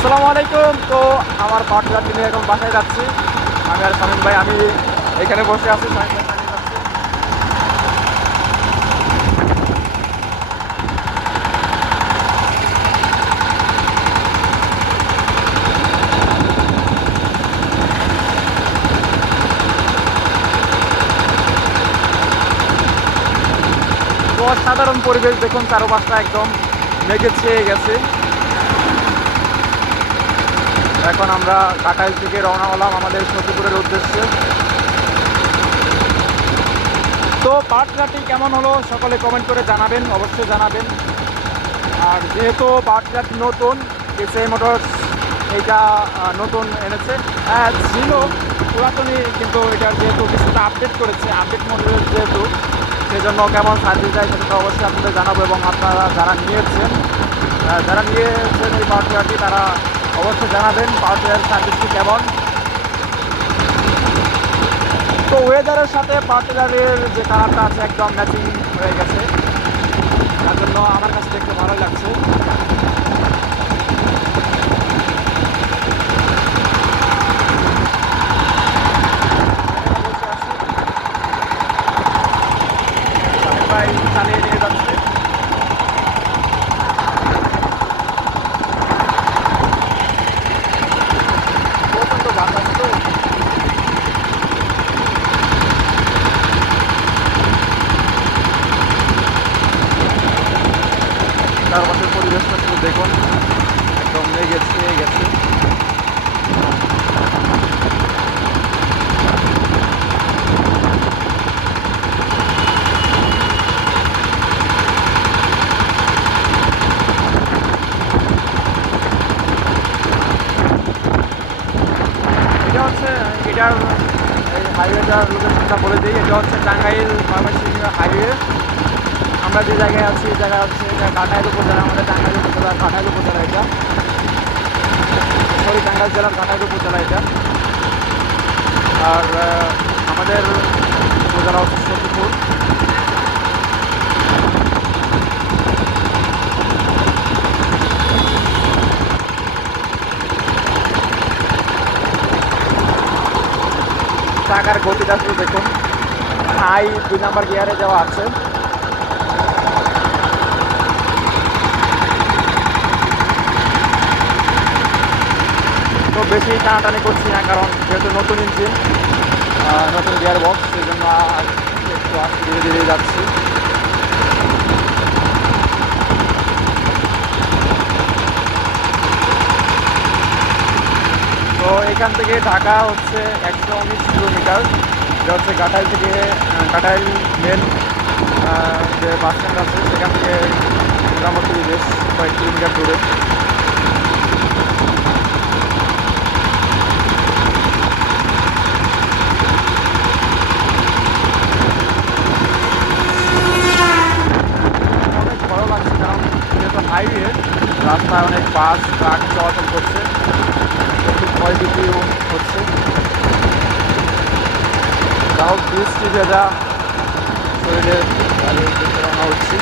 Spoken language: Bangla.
আসসালামু আলাইকুম। তো আমার পার্টনার নিয়ে এখন বাসায় যাচ্ছি। আমি আর শামীম ভাই, আমি এখানে বসে আছি সামনে সাধারণ পরিবেশ দেখুন, চারপাশটা একদম মেঘে ছেয়ে গেছে। এখন আমরা কাটাইল থেকে রওনা হলাম আমাদের সতীপুরের উদ্দেশ্যে। তো পাটঘাটি কেমন হলো সকলে কমেন্ট করে জানাবেন, অবশ্যই জানাবেন। আর যেহেতু পাটঘাট নতুন, এসএ মোটরস এইটা নতুন এনেছে। হ্যাঁ ছিল, পুরাতনই, কিন্তু এটার যেহেতু কিছুটা আপডেট করেছে আপডেট মডেলের যেহেতু সেই জন্য কেমন সার্ভিস দেয় সেটা অবশ্যই আপনাদের জানাব এবং আপনারা যারা নিয়েছেন যারা নিয়েছেন এই পাওয়ার তারা অবশ্যই জানাবেন, পাওয়ার সার্ভিসটি কেমন? তো ওয়েদারের সাথে পাওয়ার যে কালারটা আছে, একদম ম্যাচিং হয়ে গেছে। তার জন্য আমার কাছে দেখতে ভালো লাগছে। চালিয়ে নিয়ে যাচ্ছে প্রচণ্ড বাতাস তো চারপাশের পরিবেশটা শুধু দেখুন একদম মেঘে ছেয়ে গেছে এটা এটার এই হাইওয়েটার লোকেশনটা বলে দিই। এটা হচ্ছে টাঙ্গাইল ময়মনসিংহ হাইওয়ে। আমরা যে জায়গায় আছি, এই জায়গা হচ্ছে এটা কাটাইল উপজেলা, আমাদের টাঙ্গাইল উপজেলা কাটাইল উপজেলা এটা। সরি টাঙ্গাইল জেলার কাটাইল উপজেলা এটা। আর আমাদের উপজেলা হচ্ছে সতীপুর টাকার গতিটা শুধু দেখুন, হাই দুই নাম্বার গিয়ারে যাওয়া আছে। তো বেশি টানাটানি করছি না, কারণ যেহেতু নতুন ইঞ্জিন নতুন গিয়ার বক্স সেই জন্য একটু ধীরে ধীরে যাচ্ছি। তো এখান থেকে ঢাকা হচ্ছে একশো উনিশ কিলোমিটার। এটা হচ্ছে কাটাইল থেকে কাটাইল মেন যে বাস স্ট্যান্ড আছে, সেখান থেকে মোটামুটি বেশ কয়েক কিলোমিটার দূরে। হাইওয়ে রাস্তায় অনেক বাস ট্রাক চলাচল করছে। ছয় ডিগ্রি হচ্ছে। তাও বৃষ্টি ভেজা শরীরে ভালো হচ্ছে